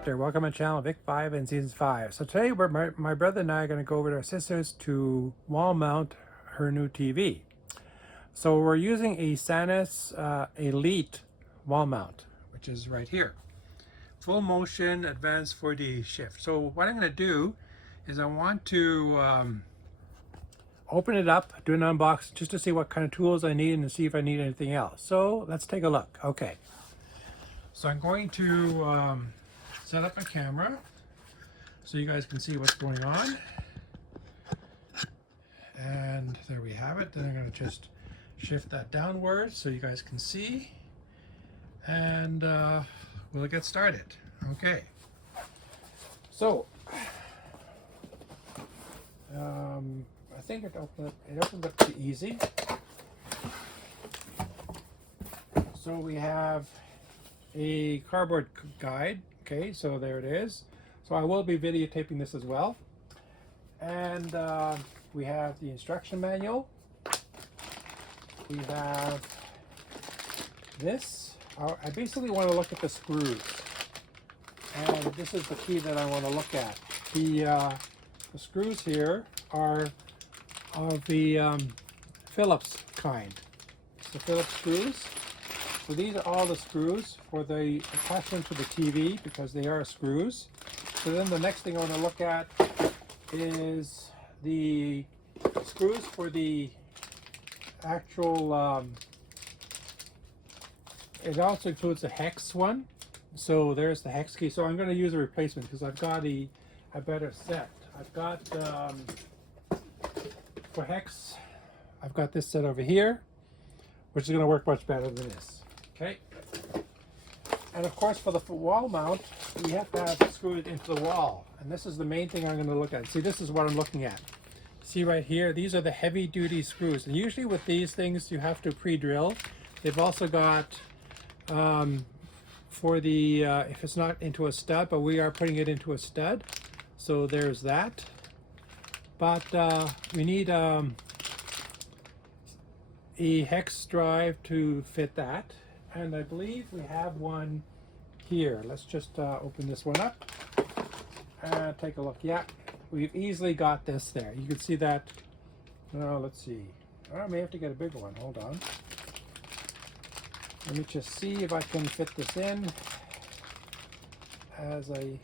Victor. Welcome to my channel, Vic 5 and Season 5. So today my brother and I are going to go over to our sister's to wall mount her new TV. So we're using a Sanus Elite wall mount, which is right here. Full motion advanced 4D shift. So what I'm going to do is I want to open it up, do an unboxing just to see what kind of tools I need and to see if I need anything else. So let's take a look. Okay. So I'm going to set up my camera so you guys can see what's going on. And there we have it. Then I'm going to just shift that downwards so you guys can see. And we'll get started. Okay. So, I think it opened up pretty easy. So we have a cardboard guide. Okay, so there it is. So I will be videotaping this as well. And we have the instruction manual. We have this. I basically want to look at the screws. And this is the key that I want to look at. The screws here are of the Phillips kind. It's the Phillips screws. So these are all the screws for the attachment to the TV because they are screws. So then the next thing I want to look at is the screws for the actual, it also includes a hex one. So there's the hex key. So I'm going to use a replacement because I've got a better set. I've got, for hex, I've got this set over here, which is going to work much better than this. Okay. And of course for the wall mount, you have to have it screwed into the wall. And this is the main thing I'm going to look at. See, this is what I'm looking at. See right here, these are the heavy duty screws. And usually with these things, you have to pre-drill. They've also got, for the, if it's not into a stud, but we are putting it into a stud. So there's that. But we need a hex drive to fit that. And I believe we have one here. Let's just open this one up and take a look. Yeah, we've easily got this there. You can see that. Oh, let's see. I may have to get a bigger one. Hold on. Let me just see if I can fit this in as a, you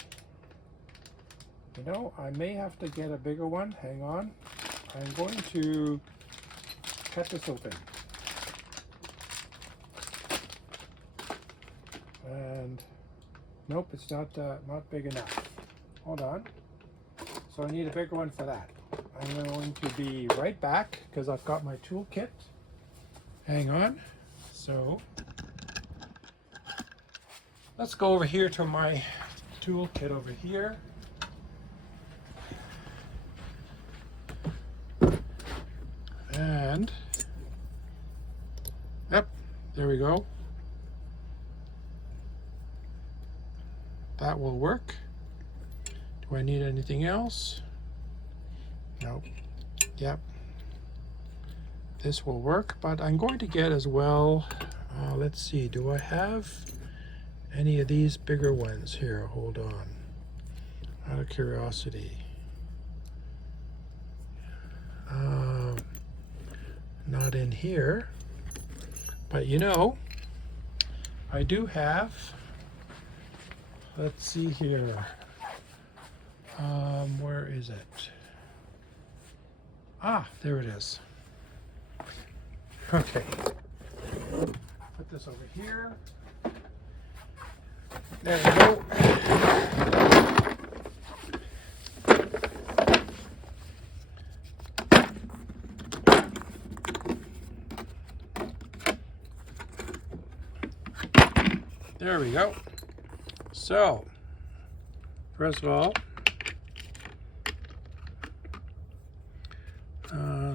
know, I may have to get a bigger one. Hang on. I'm going to cut this open. And nope, it's not big enough. Hold on. So I need a bigger one for that. I'm going to be right back because I've got my tool kit. Hang on. So let's go over here to my tool kit over here. And yep, there we go. That will work. Do I need anything else? Nope. Yep. This will work, but I'm going to get as well, let's see, do I have any of these bigger ones here? Hold on. Out of curiosity. Not in here, but you know, I do have, let's see here. Where is it? Ah, there it is. Okay. Put this over here. There we go. There we go. So, first of all,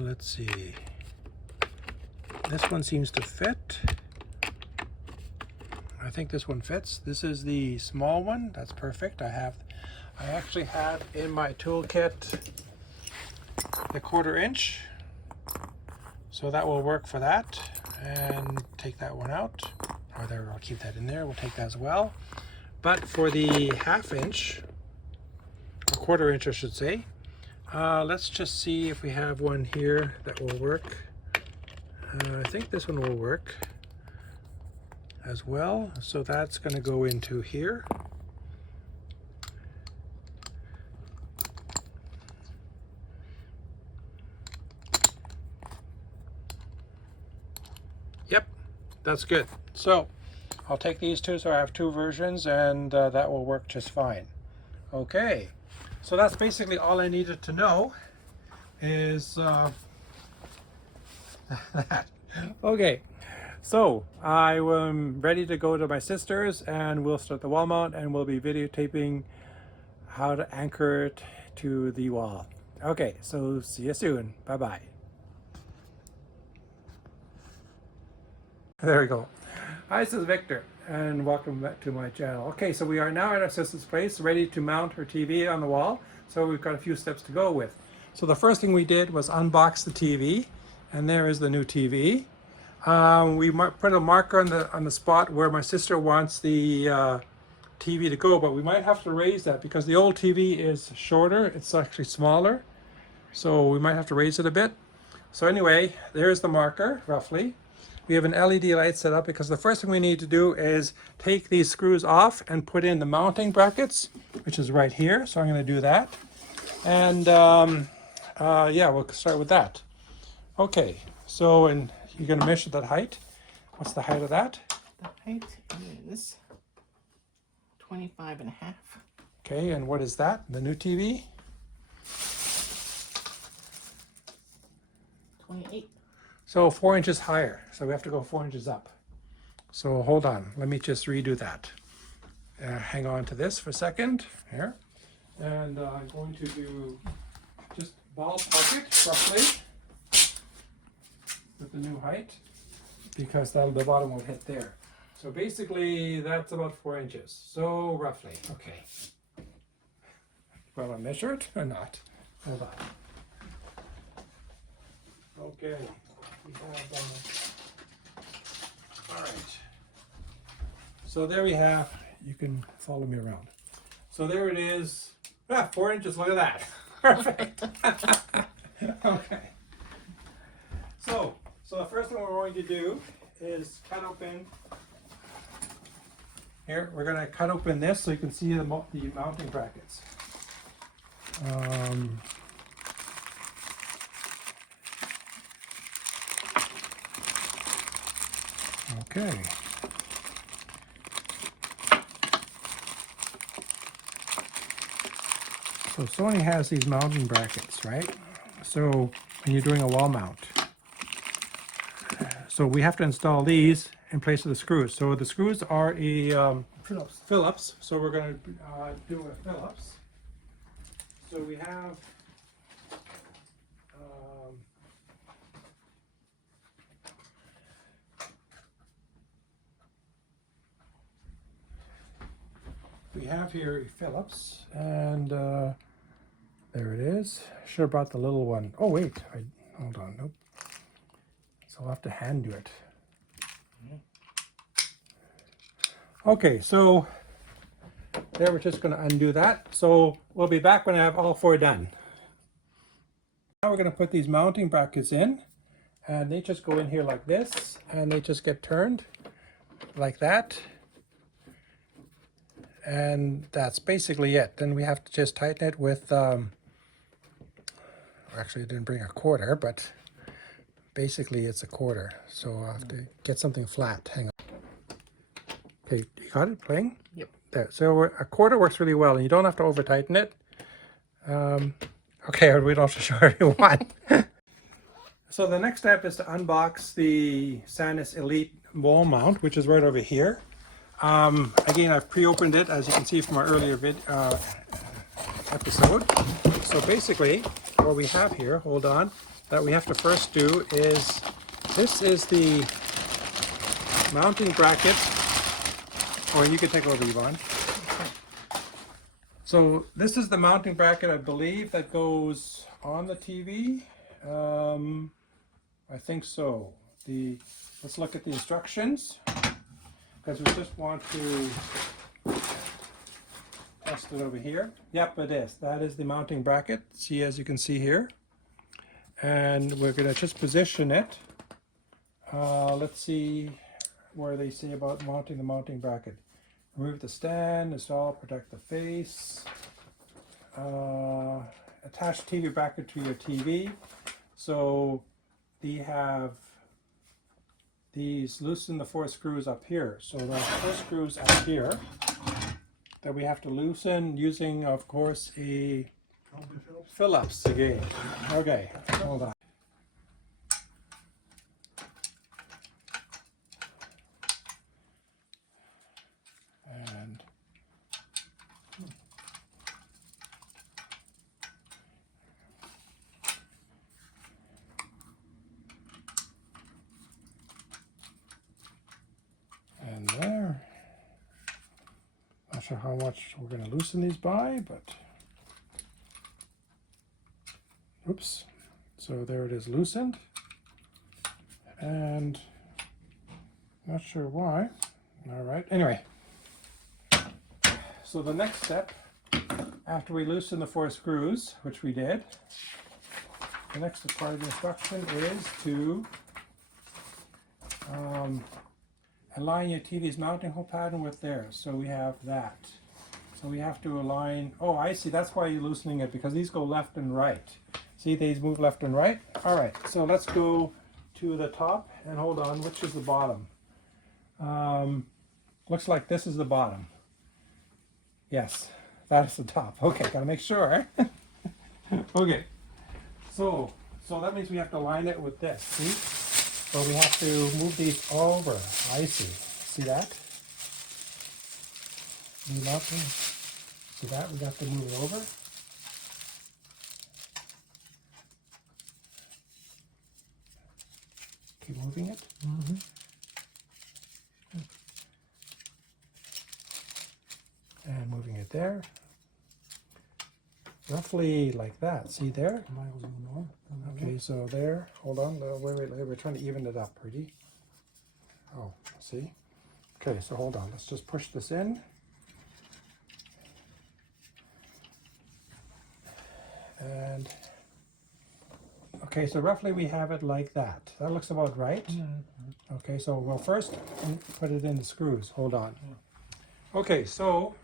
let's see. This one seems to fit. I think this one fits. This is the small one. That's perfect. I actually have in my toolkit the 1/4 inch. So that will work for that. And take that one out. Or there, I'll keep that in there. We'll take that as well. But for the 1/2 inch, a 1/4 inch I should say, let's just see if we have one here that will work. I think this one will work as well. So that's going to go into here. Yep, that's good. So I'll take these two, so I have 2 versions, and that will work just fine. Okay, so that's basically all I needed to know is that. Okay, so I am ready to go to my sister's, and we'll start the wall mount, and we'll be videotaping how to anchor it to the wall. Okay, so see you soon. Bye-bye. There we go. Hi, this is Victor, and welcome back to my channel. Okay, so we are now at our sister's place, ready to mount her TV on the wall. So we've got a few steps to go with. So the first thing we did was unbox the TV, and there is the new TV. We put a marker on the spot where my sister wants the TV to go, but we might have to raise that because the old TV is shorter. It's actually smaller, so we might have to raise it a bit. So anyway, there's the marker, roughly. We have an LED light set up because the first thing we need to do is take these screws off and put in the mounting brackets, which is right here. So I'm going to do that. And yeah, we'll start with that. Okay, so and you're going to measure that height. What's the height of that? The height is 25.5. Okay, and what is that? The new TV? 28. So 4 inches higher. So we have to go 4 inches up. So hold on, let me just redo that. Hang on to this for a second, here. And I'm going to do just ballpark it roughly with the new height, because the bottom will hit there. So basically that's about 4 inches. So roughly, okay. Will I measure it or not? Hold on. Okay. We have, all right. So there we have, you can follow me around. So there it is. 4 inches, look at that. Perfect. Okay. So the first thing we're going to do is cut open, here, we're going to cut open this so you can see the mounting brackets. Okay. So Sony has these mounting brackets, right? So when you're doing a wall mount. So we have to install these in place of the screws. So the screws are a Phillips. So we're going to do a Phillips. So we have here a Phillips, and there it is. Should have brought the little one. Oh wait, hold on, nope. So I'll have to hand do it. Okay, so there, we're just going to undo that. So we'll be back when I have all 4 done. Now we're going to put these mounting brackets in, and they just go in here like this, and they just get turned like that. And that's basically it. Then we have to just tighten it with, actually I didn't bring a 1/4, but basically it's a 1/4. So I'll have to get something flat. Hang on. Okay, you got it playing? Yep. There. So a 1/4 works really well, and you don't have to over tighten it. Okay, we don't have to show everyone. So the next step is to unbox the Sanus Elite wall mount, which is right over here. Again, I've pre-opened it, as you can see from our earlier episode. So basically, what we have here, hold on, that we have to first do is, this is the mounting bracket, or you can take over, Yvonne. So this is the mounting bracket, I believe, that goes on the TV. I think so. Let's look at the instructions, because we just want to test it over here. Yep, it is. That is the mounting bracket. See, as you can see here. And we're going to just position it. Let's see where they say about mounting the mounting bracket. Remove the stand, install, protect the face. Attach TV bracket to your TV. So they have these loosen the 4 screws up here. So there are 4 screws up here that we have to loosen using, of course, a Phillips again. Okay, hold on. And there. Not sure how much we're going to loosen these by, but oops. So there it is, loosened. And not sure why. All right. Anyway, so the next step, after we loosen the 4 screws, which we did, the next part of the instruction is to align your TV's mounting hole pattern with theirs. So we have that. So we have to align, oh, I see, that's why you're loosening it, because these go left and right. See, these move left and right. All right, so let's go to the top and hold on, which is the bottom? Looks like this is the bottom. Yes, that is the top. Okay, gotta make sure. Okay, so that means we have to line it with this, see? So we have to move these over. I see. See that? Move up. See that? We have to move it over. Keep moving it. Mm-hmm. And moving it there. Roughly like that. See there? Okay, so there. Hold on. Wait. We're trying to even it up. Ready? Oh, see? Okay, so hold on. Let's just push this in. And okay, so roughly we have it like that. That looks about right. Mm-hmm. Okay, so we'll first put it in the screws. Hold on. Okay, so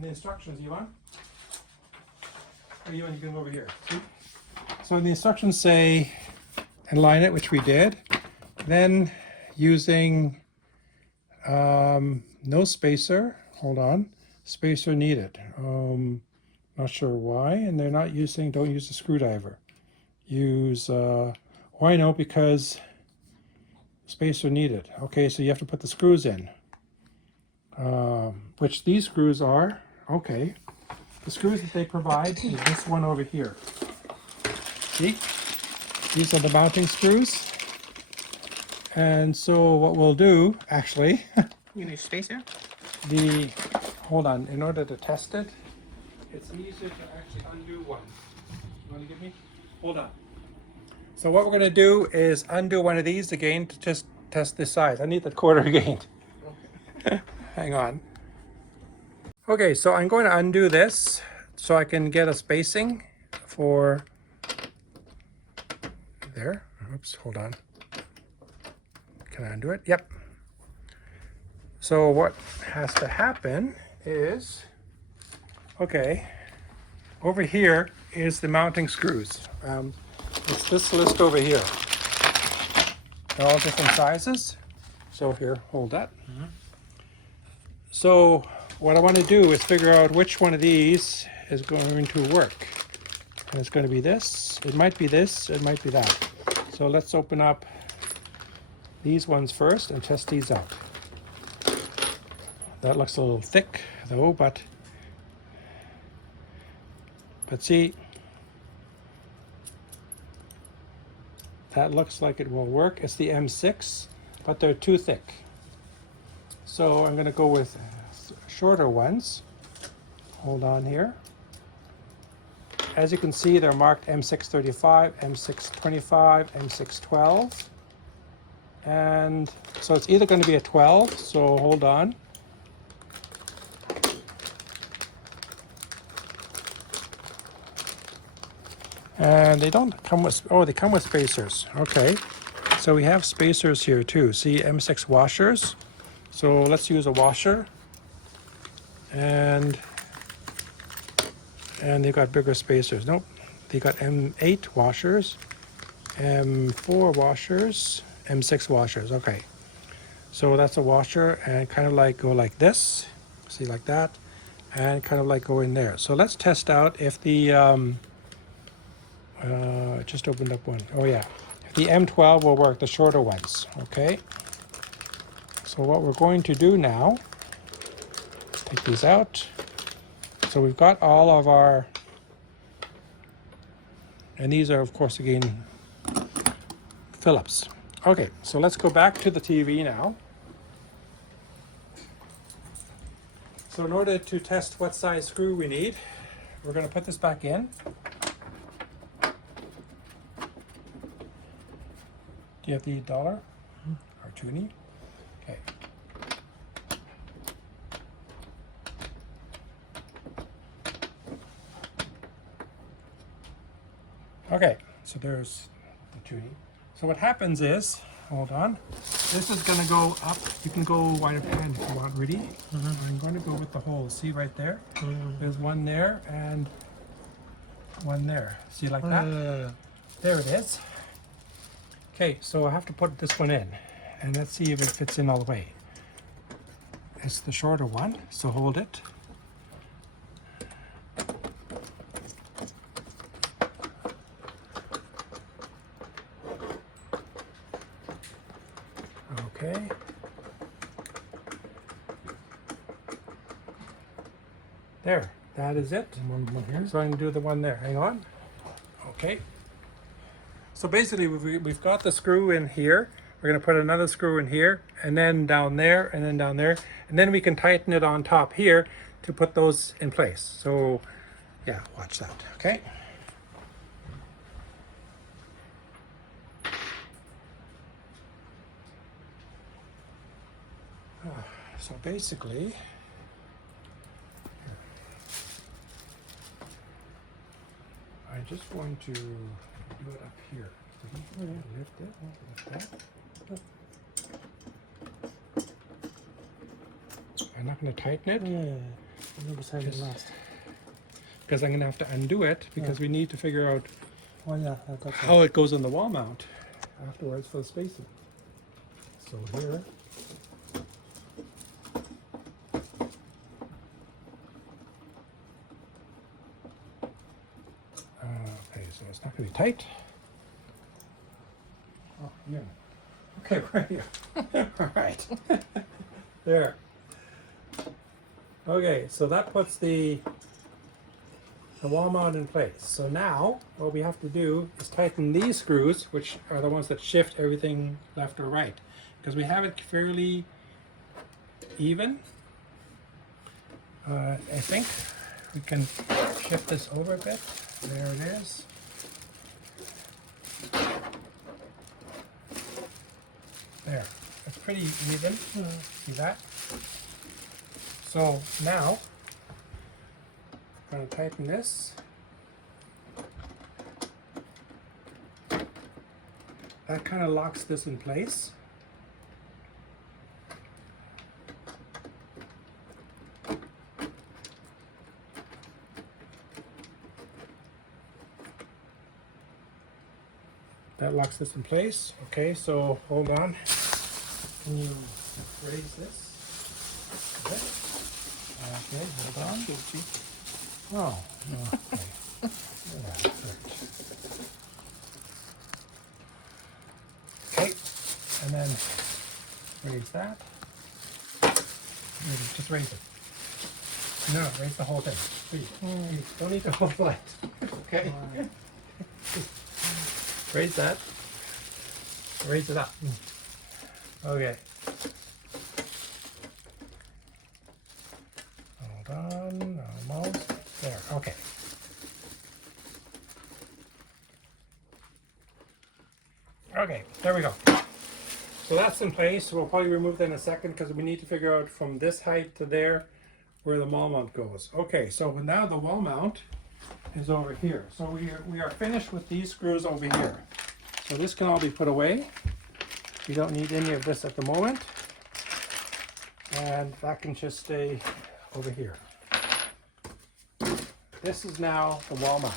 the instructions, Ivan. Oh, Ivan, you can go over here. See? So the instructions say align it, which we did. Then using no spacer. Hold on. Spacer needed. Not sure why, and they're not using, don't use a screwdriver. Use, why no, because spacer needed. Okay, so you have to put the screws in. Which these screws are, okay. The screws that they provide is this one over here. See? These are the mounting screws. And so what we'll do, actually, You need a spacer? Hold on, in order to test it, it's easier to actually undo one. You want to give me? Hold on. So what we're going to do is undo one of these again to just test this size. I need the quarter again. Okay. Hang on. Okay, so I'm going to undo this so I can get a spacing for there. Oops, hold on. Can I undo it? Yep. So what has to happen is, okay, over here is the mounting screws. It's this list over here. They're all different sizes. So here, hold that. Mm-hmm. So what I want to do is figure out which one of these is going to work. And it's going to be this, it might be this, it might be that. So let's open up these ones first and test these out. That looks a little thick though, but see, that looks like it will work. It's the M6, but they're too thick. So I'm going to go with shorter ones. Hold on here. As you can see, they're marked M635, M625, M612. And so it's either going to be a 12, so hold on. And they don't come with, oh, they come with spacers. Okay. So we have spacers here too. See, M6 washers. So let's use a washer. And they got bigger spacers. Nope. They got M8 washers, M4 washers, M6 washers. Okay. So that's a washer, and kind of like go like this. See, like that. And kind of like go in there. So let's test out if the just opened up one. Oh yeah, if the M12 will work, the shorter ones. Okay. So what we're going to do now, take these out. So we've got all of our, and these are of course again Phillips. Okay, so let's go back to the TV now. So in order to test what size screw we need, we're going to put this back in. Do you have the dollar or toonie? Okay. Okay, so there's the toonie. So what happens is, hold on, this is going to go up. You can go wide of hand if you want, Rudy. I'm going to go with the holes. See right there? There's one there and one there. See like that? There it is. Okay, so I have to put this one in, and let's see if it fits in all the way. It's the shorter one, so hold it. Okay. There, that is it. One here. So I can do the one there. Hang on. Okay. So basically we've got the screw in here. We're going to put another screw in here, and then down there, and then down there. And then we can tighten it on top here to put those in place. So yeah, watch that, okay? So basically, I just want to do it up here. Lift it, lift that. I'm not going to tighten it. Yeah. Beside it last. Because I'm going to have to undo it because we need to figure out That's how it goes on the wall mount afterwards for the spacing. So here. Okay, so it's not going to be tight. Oh, yeah. Okay, right here. All right. There. Okay, so that puts the wall mount in place. So now what we have to do is tighten these screws, which are the ones that shift everything left or right, because we have it fairly even. I think we can shift this over a bit. There it is. There, it's pretty even. See that? So now I'm going to tighten this. That kind of locks this in place. That locks this in place. Okay, so hold on. Can you raise this? Okay, hold on. Oh, no, okay. Yeah, okay, and then raise that. Just raise it. No, raise the whole thing. Please. Please. Don't need to hold light. Okay. Raise that. Raise it up. Okay. Hold on. Almost. There. Okay. Okay. There we go. So that's in place. We'll probably remove that in a second because we need to figure out from this height to there where the wall mount goes. Okay. So now the wall mount is over here. So we are finished with these screws over here. So this can all be put away. We don't need any of this at the moment. And that can just stay over here. This is now the wall mount.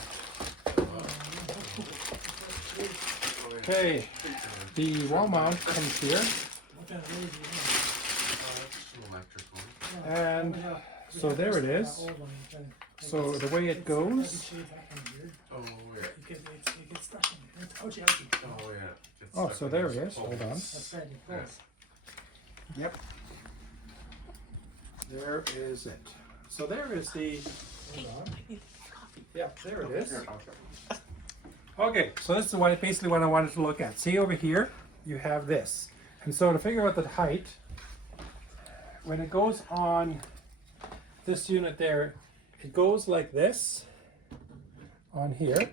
Okay, the wall mount comes here. And so there it is. So the way it goes. Oh, so there it is. Hold on. Yep. There is it. So there is the. Yeah, there it is. Okay, so this is basically what I wanted to look at. See over here, you have this. And so to figure out the height, when it goes on this unit there, it goes like this on here.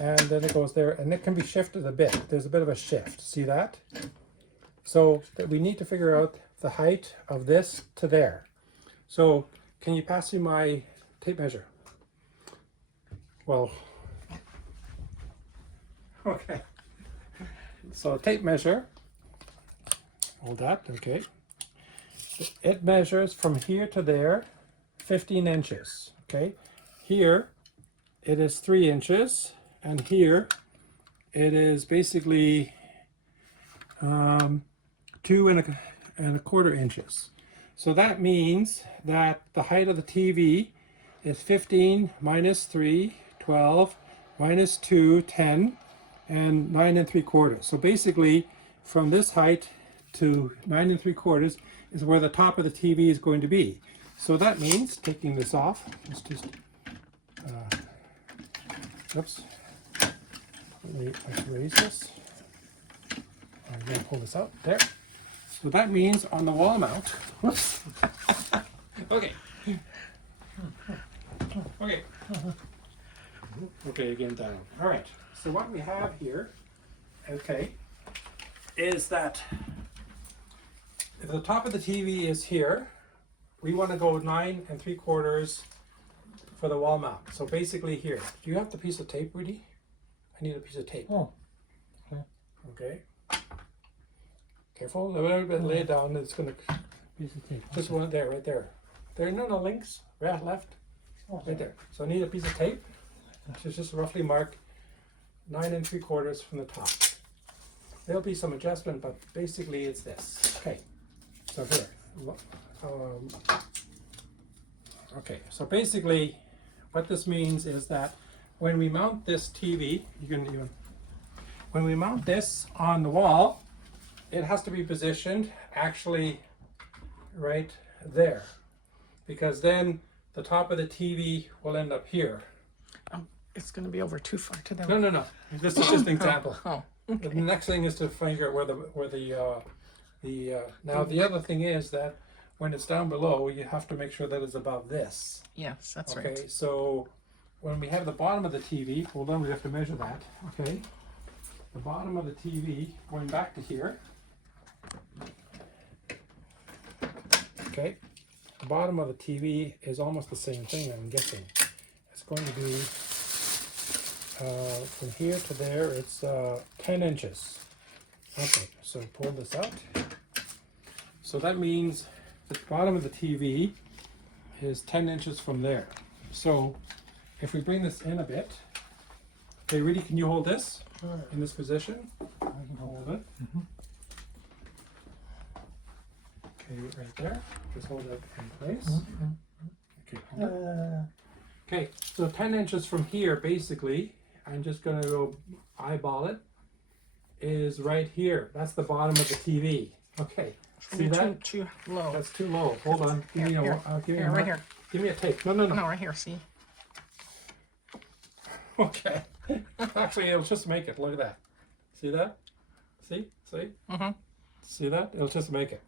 And then it goes there, and it can be shifted a bit. There's a bit of a shift. See that? So we need to figure out the height of this to there. So can you pass me my tape measure? Well, okay. So tape measure. Hold that, okay. It measures from here to there 15 inches, okay? Here it is 3 inches, and here it is basically 2¼ inches. So that means that the height of the TV is 15 minus 3, 12, minus 2, 10, and 9¾ So basically, from this height to 9¾ is where the top of the TV is going to be. So that means, taking this off, let's just, oops, let's raise this. I'm going to pull this out, there. So that means on the wall mount, whoops, okay. Okay. Okay, again down. All right. So what we have here, okay, is that if the top of the TV is here, we want to go 9¾ for the wall mount. So basically here. Do you have the piece of tape, Rudy? I need a piece of tape. Oh, okay. Okay. Careful. A little bit. Lay it down. It's going to. Piece of tape. Just one there, right there. There. No, links. Right, left. Oh, Right there. So I need a piece of tape. So just roughly mark 9¾ from the top. There'll be some adjustment, but basically it's this. Okay. So here. Okay. So basically, what this means is that when we mount this TV, when we mount this on the wall, it has to be positioned actually right there, because then the top of the TV will end up here. It's going to be over too far to them. No. This is just an example. Oh, The next thing is to figure out where now the other thing is that when it's down below, you have to make sure that it's above this. yes, that's Okay, right. so when we have the bottom of the TV, hold on, we have to measure that. Okay, the bottom of the TV going back to here. Okay, the bottom of the TV is almost the same thing, I'm guessing. It's going to be from here to there, it's 10 inches. Okay, so pull this out. So that means the bottom of the TV is 10 inches from there. So if we bring this in a bit, okay, Rudy, can you hold this in this position? I can hold it. Okay, right there. Just hold it in place. Okay, hold it. Okay, so 10 inches from here, basically, I'm just going to go eyeball it, is right here. That's the bottom of the TV. Okay, see that? Too low. That's too low. Hold on. Give me Here, right here. Give me a tape. No. No, right here. See. Okay. Actually, it'll just make it. Look at that. See that? See? Mhm. See that? It'll just make it.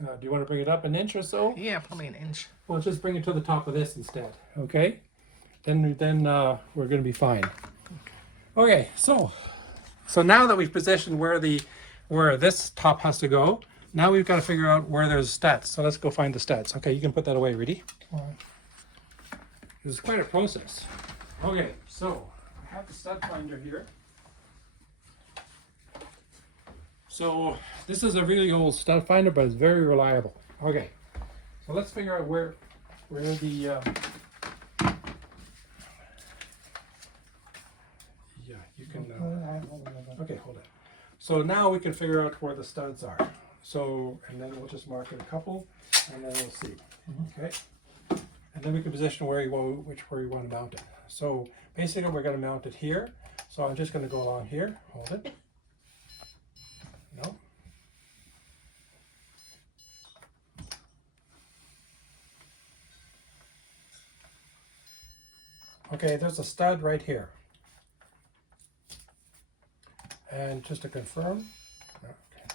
Do you want to bring it up an inch or so? Yeah, probably an inch. Well, just bring it to the top of this instead. Okay? Then we're going to be fine. Okay. So now that we've positioned where this top has to go, now we've got to figure out where there's stats. So let's go find the stats. Okay, you can put that away, Rudy. All right. This is quite a process. Okay, so I have the stud finder here. So this is a really old stud finder, but it's very reliable. Okay, so let's figure out where the yeah, you can okay, hold it. So now we can figure out where the studs are. So, and then we'll just mark it a couple, and then we'll see. Okay, and then we can position where you want, where you want to mount it. So basically, we're going to mount it here. So I'm just going to go along here. Hold it. No. Okay, there's a stud right here. And just to confirm, okay.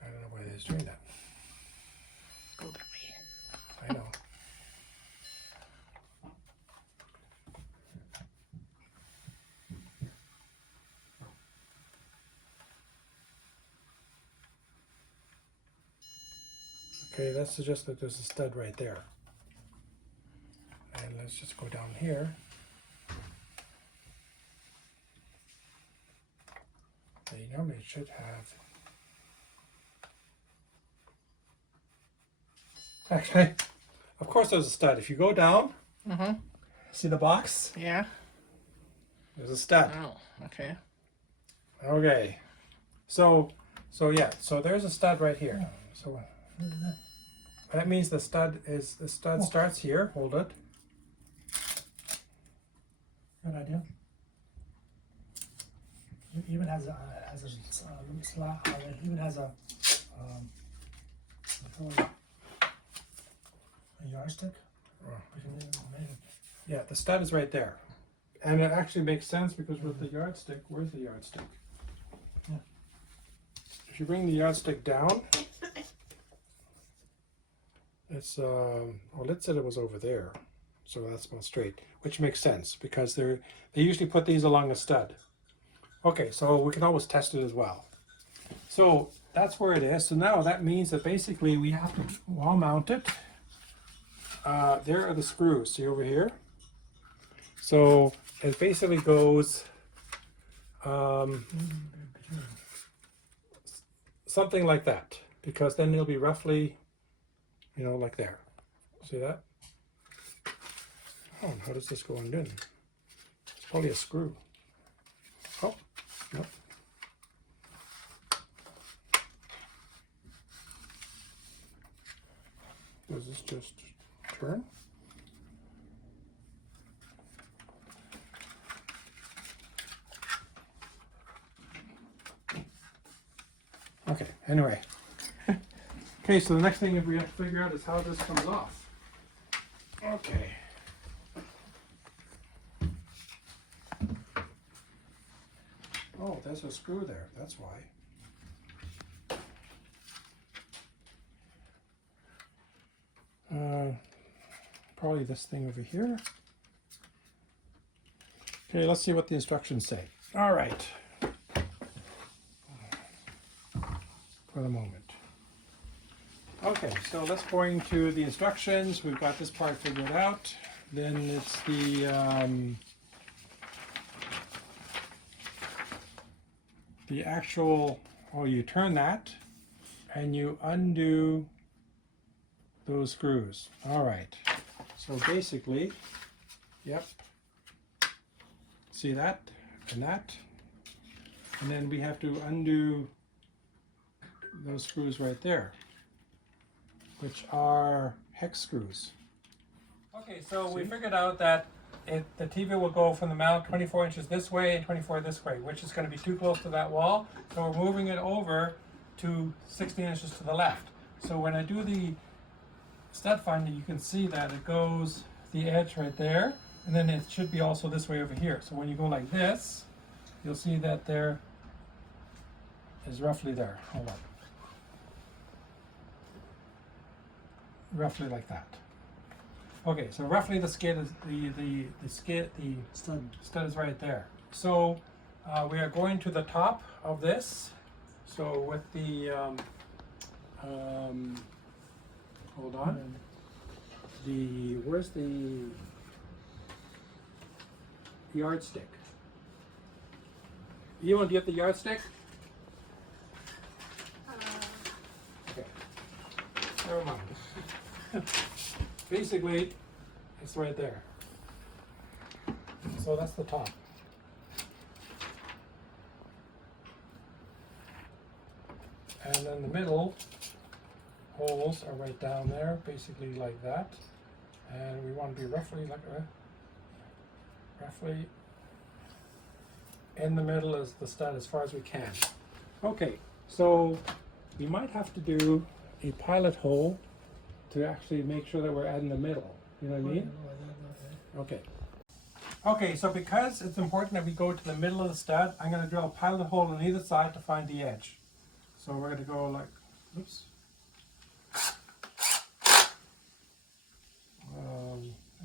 I don't know why it's doing that. Go that way. I know. Okay, that suggests that there's a stud right there. And let's just go down here. You normally should have. Actually, of course there's a stud. If you go down, see the box? Yeah. There's a stud. Oh, okay. Okay. So yeah, so there's a stud right here. So that means the stud starts here. Hold it. Good idea. It even has a even has a yardstick. We can make it. Yeah, the stud is right there. And it actually makes sense because with the yardstick, where's the yardstick? Yeah. If you bring the yardstick down, it's well, let's say it was over there, so that's about straight, which makes sense because they usually put these along a stud. Okay, so we can always test it as well. So that's where it is. So now that means that basically we have to wall mount it. There are the screws. See over here? So it basically goes something like that, because then it'll be roughly, you know, like there. See that? Oh, and how does this go on in? It's probably a screw. Oh, nope. Does this just turn? Okay, anyway. Okay, so the next thing we have to figure out is how this comes off. Okay. Oh, there's a screw there, that's why. Probably this thing over here. Okay, let's see what the instructions say. All right. For the moment. Okay, so let's go into the instructions. We've got this part figured out. Then it's the actual, oh, you turn that and you undo those screws. All right. So basically, yep. See that and that? And then we have to undo those screws right there, which are hex screws. Okay, so we figured out that the TV will go from the mount 24 inches this way and 24 this way, which is going to be too close to that wall. So we're moving it over to 16 inches to the left. So when I do the stud finder, you can see that it goes the edge right there, and then it should be also this way over here. So when you go like this, you'll see that there is roughly there. Hold on. Roughly like that. Okay, so roughly the skid is the stud is right there. So we are going to the top of this. So with the Hold on. Where's the yardstick? You want to get the yardstick? Okay. Never mind. Basically, it's right there. So that's the top. And then the middle holes are right down there, basically like that. And we want to be roughly in the middle as the stud as far as we can. Okay, so we might have to do a pilot hole to actually make sure that we're in the middle. You know what I mean? Okay. Okay, so because it's important that we go to the middle of the stud, I'm going to drill a pilot hole on either side to find the edge. So we're going to go like, oops.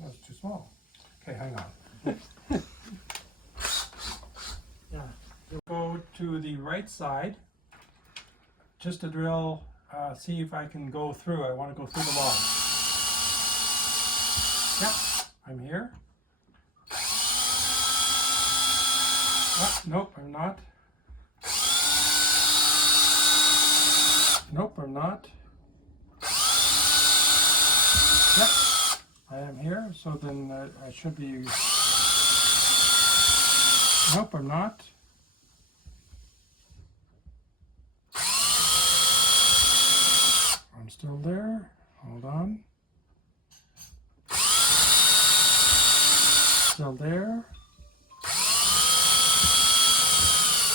That was too small. Okay, hang on. Yeah. Go to the right side just to drill, see if I can go through. I want to go through the wall. Yep, I'm here. Nope, I'm not. Nope, I'm not. Yep, I am here, so then I should be... Nope, I'm not. I'm still there. Hold on. Still there.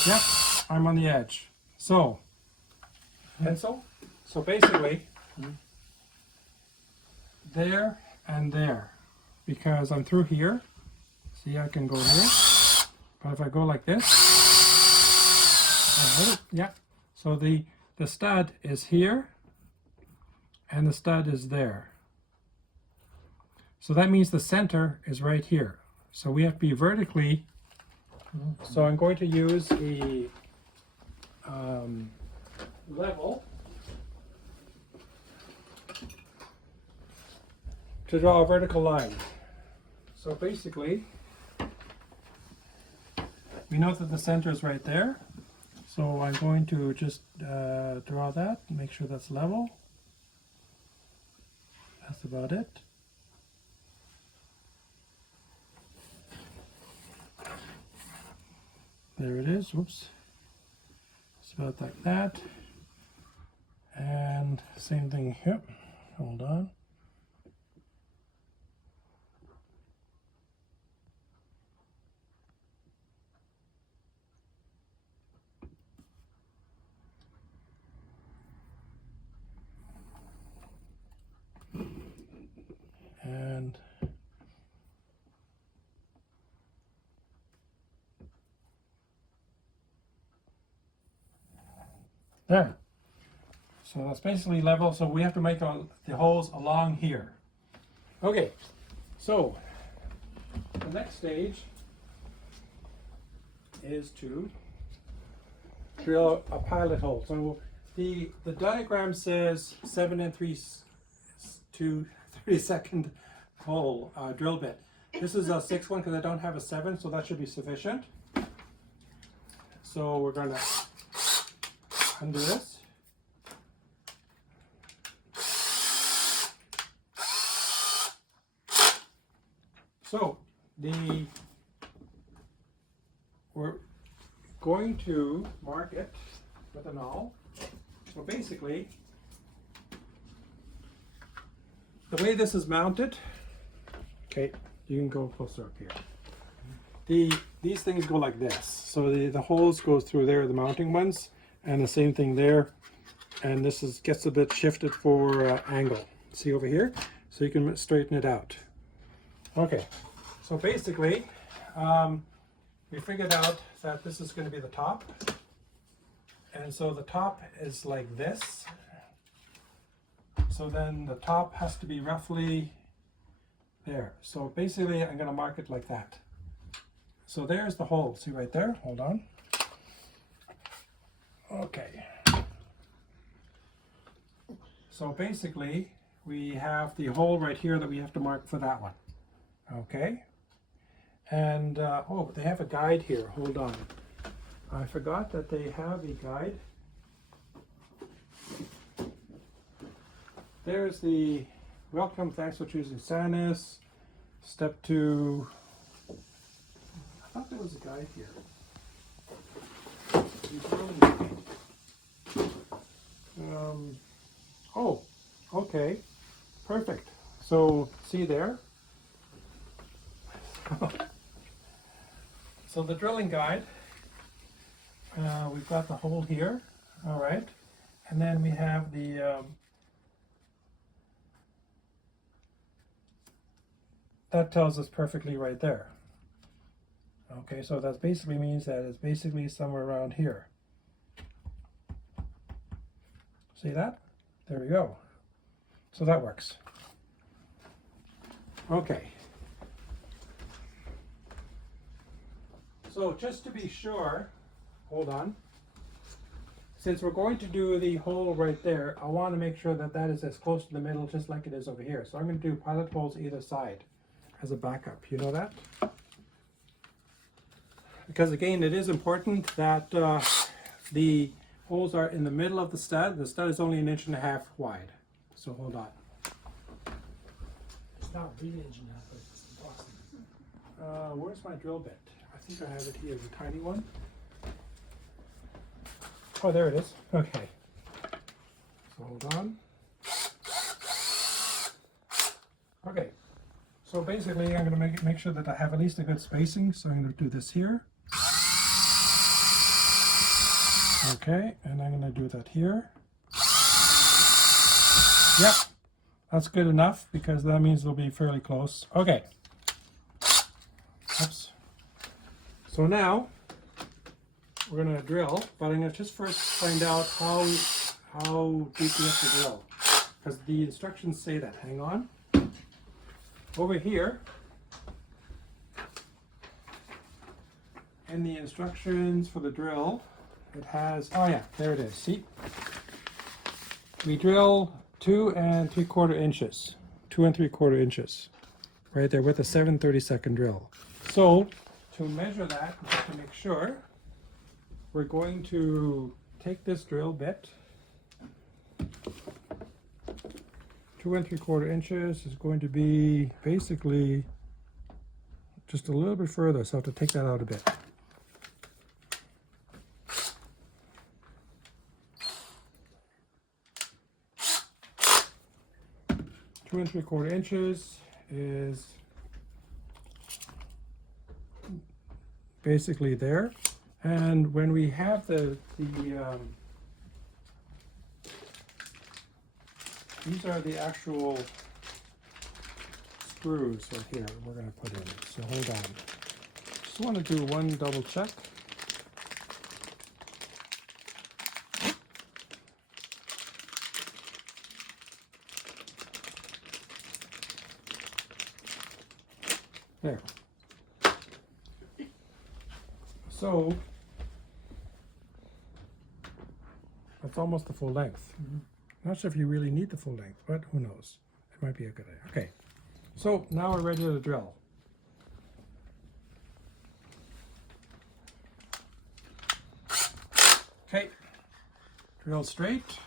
Yep, I'm on the edge. So, pencil. So basically, there and there, because I'm through here. See, I can go here. But if I go like this, I hold it. Yeah. So the stud is here, and the stud is there. So that means the center is right here. So we have to be vertically. So I'm going to use a level to draw a vertical line. So basically, we know that the center is right there. So I'm going to just draw that, make sure that's level. That's about it. There it is. Whoops. It's about like that. And same thing here. Hold on. And there. So that's basically level. So we have to make the holes along here. Okay. So the next stage is to drill a pilot hole. So the diagram says 7 3/32 hole drill bit. This is a 6 one because I don't have a 7, so that should be sufficient. So we're going to undo this. So we're going to mark it with an awl. So basically, the way this is mounted, okay, you can go closer up here. These things go like this. So the holes go through there, the mounting ones, and the same thing there. And this gets a bit shifted for angle. See over here? So you can straighten it out. Okay, so basically, we figured out that this is going to be the top. And so the top is like this. So then the top has to be roughly there. So basically, I'm going to mark it like that. So there's the hole. See right there? Hold on. Okay. So basically, we have the hole right here that we have to mark for that one. Okay. And, oh, they have a guide here. Hold on. I forgot that they have a guide. There's the welcome, thanks for choosing Sanus. Step 2. I thought there was a guide here. Oh, okay. Perfect. So, see there? So the drilling guide, we've got the hole here, all right, and then we have the, that tells us perfectly right there. Okay, so that basically means that it's basically somewhere around here. See that? There we go. So that works. Okay. So just to be sure, hold on. Since we're going to do the hole right there, I want to make sure that that is as close to the middle just like it is over here. So I'm going to do pilot holes either side as a backup. You know that? Because again, it is important that the holes are in the middle of the stud. The stud is only 1.5 inches wide. So hold on. It's not really engine half, but it's approximate. Where's my drill bit? I think I have it here, the tiny one. Oh, there it is. Okay. So hold on. Okay. So basically, I'm going to make sure that I have at least a good spacing. So I'm going to do this here. Okay, and I'm going to do that here. Yep, that's good enough because that means they'll be fairly close. Okay. Oops. So now we're going to drill, but I'm going to just first find out how deep we have to drill, because the instructions say that. Hang on. Over here, in the instructions for the drill, it has, oh yeah, there it is. See, we drill 2 3/4 inches, 2 3/4 inches, right there with a 7/32 drill. So to measure that, just to make sure, we're going to take this drill bit. 2 3/4 inches is going to be basically just a little bit further, so I have to take that out a bit. 2 3/4 inches is basically there. And when we have these are the actual screws right here we're going to put in. So hold on. Just want to do one double check. There. So that's almost the full length. Not sure if you really need the full length, but who knows? It might be a good idea. Okay, so now we're ready to drill. Okay, drill straight.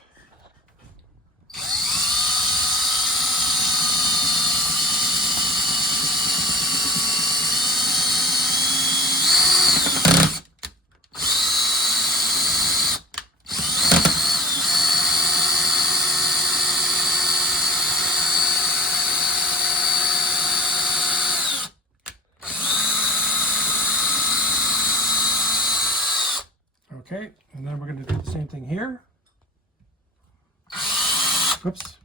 Okay, and then we're going to do the same thing here. Whoops.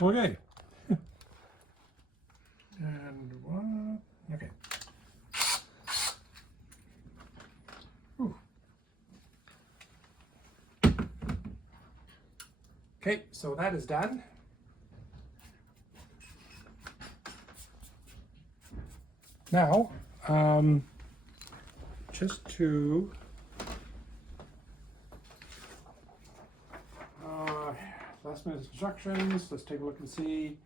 Okay. And one. Okay. Whew. Okay, so that is done. Now, just to last minute instructions, let's take a look and see.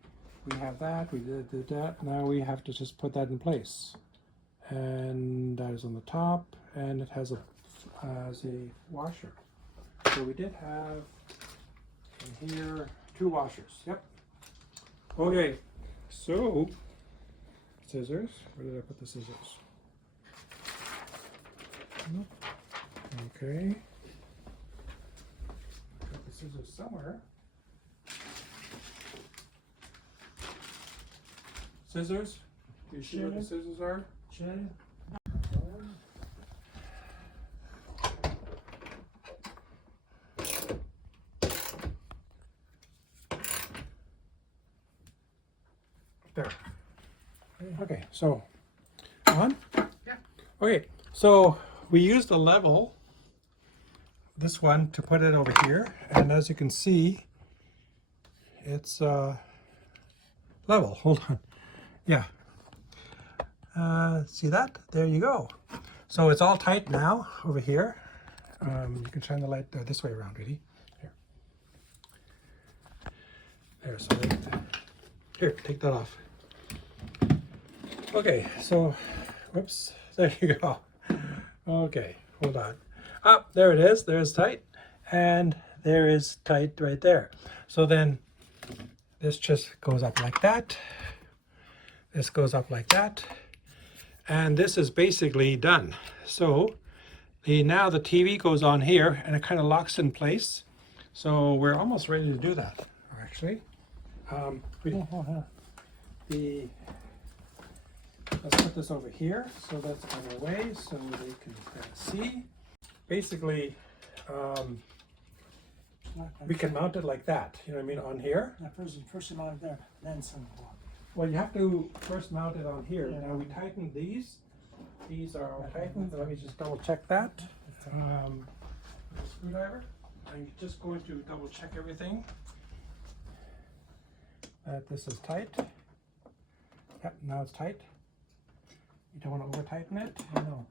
We have that, we did that. Now we have to just put that in place. And that is on the top, and it has a washer. So we did have in here 2 washers. Yep. Okay, so scissors. Where did I put the scissors? Okay. Got the scissors somewhere. Scissors? Do you see where the scissors are? Chen. There. Okay, so on? Yeah. Okay, so we used a level, this one, to put it over here, and as you can see, it's level. Hold on. Yeah. See that? There you go. So it's all tight now over here. You can shine the light this way around, really. Here. There, so here, take that off. Okay, so, whoops, there you go. Okay, hold on. Ah, there it is, there's tight, and there is tight right there. So then, this just goes up like that. This goes up like that. And this is basically done. So, now the TV goes on here, and it kind of locks in place. So we're almost ready to do that, actually. Let's put this over here, so that's on the way, so they can see. Basically, we can mount it like that, you know what I mean, on here. Yeah, first you mount it there, then some. Well, you have to first mount it on here. Now we tightened these. These are all tightened. Let me just double check that. Screwdriver. I'm just going to double check everything. That this is tight. Yep, now it's tight. You don't want to over tighten it. No.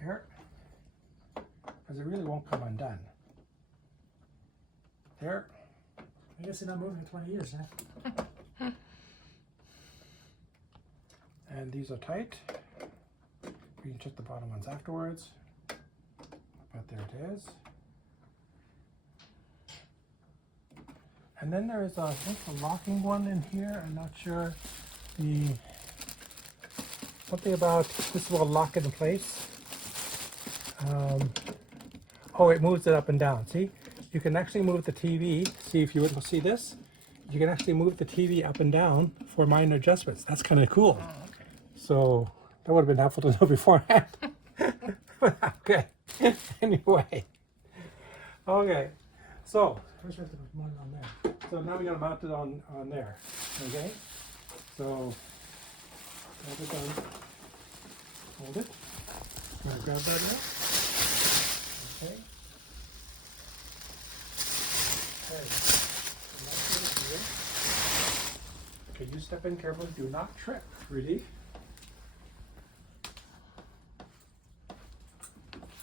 There. Because it really won't come undone. There. I guess you're not moving in 20 years, huh? And these are tight. You can check the bottom ones afterwards. But there it is. And then there is, I think, a locking one in here. I'm not sure. Something about this will lock it in place. Oh, it moves it up and down. See? You can actually move the TV. See if you would see this? You can actually move the TV up and down for minor adjustments. That's kind of cool. Oh, okay. So that would have been helpful to know beforehand. Okay. Anyway. Okay. So First we have to mount it on there. so now we gotta mount it on there. Okay. So hold it down. Hold it. Gonna grab that now. Okay. Okay. So let's put it here. Okay, you step in carefully. Do not trip. Ready?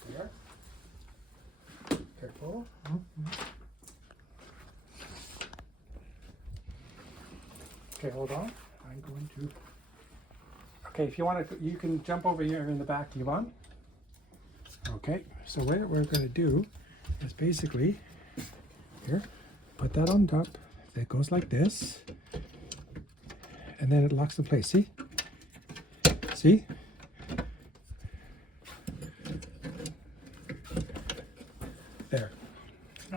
There. Careful. Okay, hold on. I'm going to. Okay, if you want to, you can jump over here in the back, Yvonne. Okay, so what we're going to do is basically here, put that on top. That goes like this, and then it locks in place. See? See? There.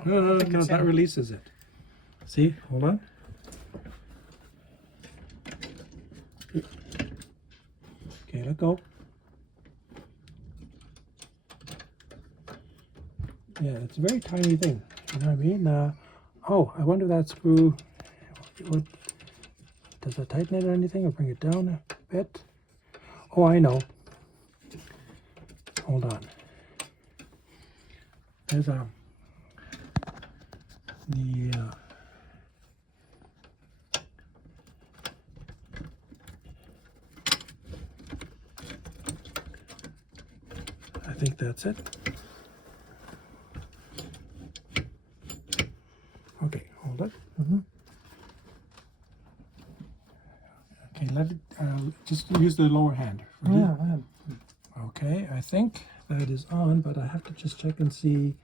No, that releases it. See? Hold on. Okay, let go. Yeah, it's a very tiny thing. You know what I mean? Oh, I wonder if that screw would Does that tighten it or anything, or bring it down a bit? Oh, I know. Hold on. There's the I think that's it. Okay, hold it. Okay, let it, just use the lower hand. Ready? Yeah. Okay, I think that is on, but I have to just check and see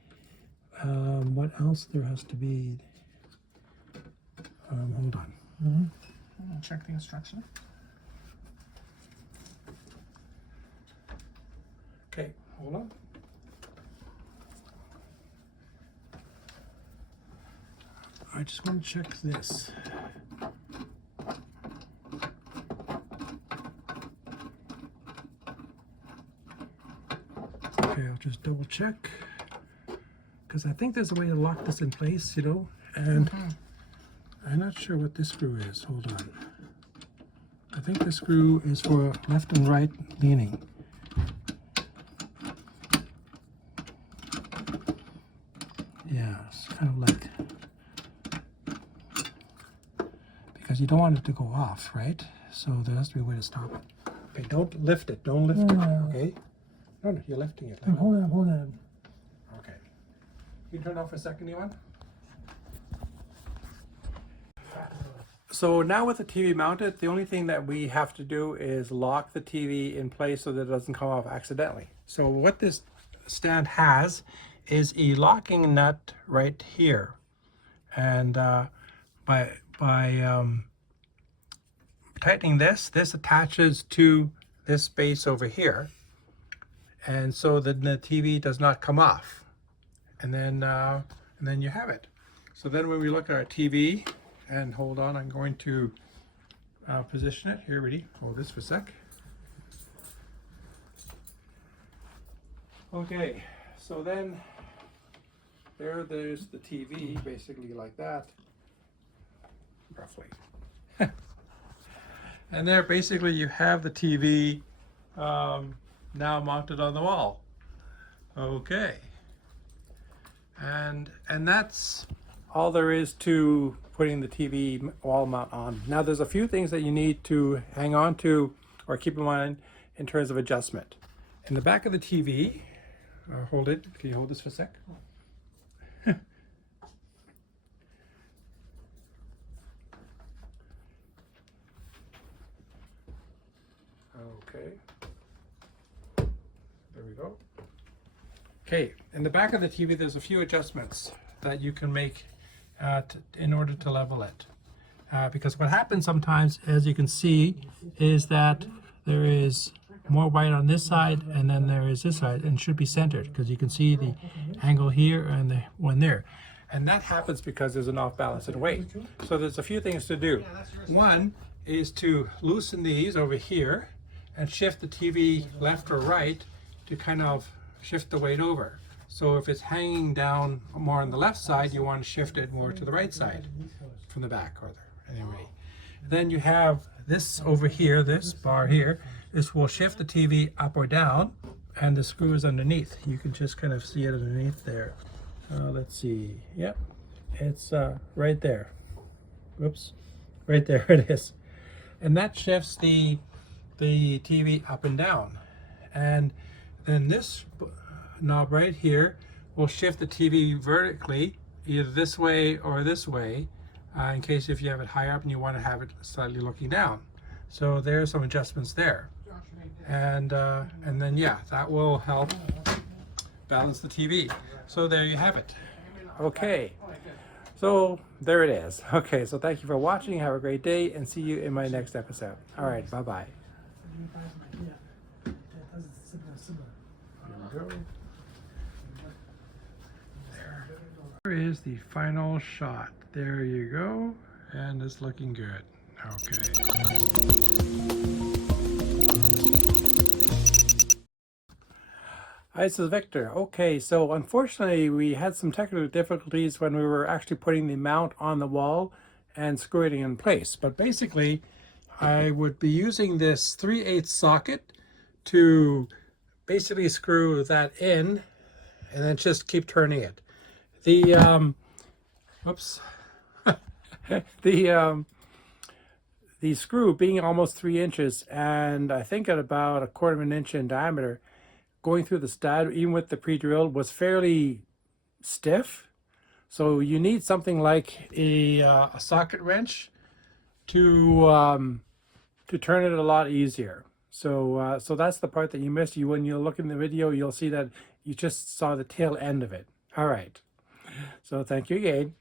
what else there has to be. Hold on. I'll check the instruction. Okay, hold on. I just want to check this. Okay, I'll just double check, because I think there's a way to lock this in place, you know, and I'm not sure what this screw is. Hold on. I think this screw is for left and right leaning. Yeah, it's kind of like, because you don't want it to go off, right? So there has to be a way to stop it. Okay, don't lift it. Don't lift it. Okay. No, you're lifting it. Hold on. Okay. You can turn off for a second, Ewan? So now with the TV mounted, the only thing that we have to do is lock the TV in place so that it doesn't come off accidentally. So what this stand has is a locking nut right here. And by tightening this attaches to this space over here. And so that the TV does not come off. And then you have it. So then when we look at our TV, and hold on, I'm going to position it. Here, ready? Hold this for a sec. Okay, so then there's the TV, basically like that, roughly. And there, basically, you have the TV now mounted on the wall. Okay, and that's all there is to putting the TV wall mount on. Now there's a few things that you need to hang on to or keep in mind in terms of adjustment. In the back of the TV, hold it, can you hold this for a sec? Okay, there we go. Okay, in the back of the TV there's a few adjustments that you can make in order to level it. Because what happens sometimes, as you can see, is that there is more white on this side and then there is this side, and it should be centered because you can see the angle here and the one there. And that happens because there's an off balance in weight. So there's a few things to do. One is to loosen these over here and shift the TV left or right to kind of shift the weight over. So if it's hanging down more on the left side, you want to shift it more to the right side from the back or there. Anyway, then you have this over here, this bar here. This will shift the TV up or down, and the screw is underneath. You can just kind of see it underneath there. Let's see. Yep, it's right there. Whoops, right there it is. And that shifts the TV up and down. And then this knob right here will shift the TV vertically, either this way or this way, in case if you have it high up and you want to have it slightly looking down. So there's some adjustments there. And then yeah, that will help balance the TV. So there you have it. Okay, so there it is. Okay, so thank you for watching. Have a great day and see you in my next episode. All right, bye-bye. There we go. There is the final shot. There you go. And it's looking good. Okay. Hi, this is Victor. Okay, so unfortunately we had some technical difficulties when we were actually putting the mount on the wall, and screw it in place. But basically, I would be using this 3/8 socket to basically screw that in, and then just keep turning it. The whoops, the screw being almost 3 inches, and I think at about 1/4 of an inch in diameter, going through the stud, even with the pre-drilled, was fairly stiff. So you need something like a socket wrench to turn it a lot easier. So so that's the part that you missed. When you look in the video, you'll see that you just saw the tail end of it. All right. So thank you again.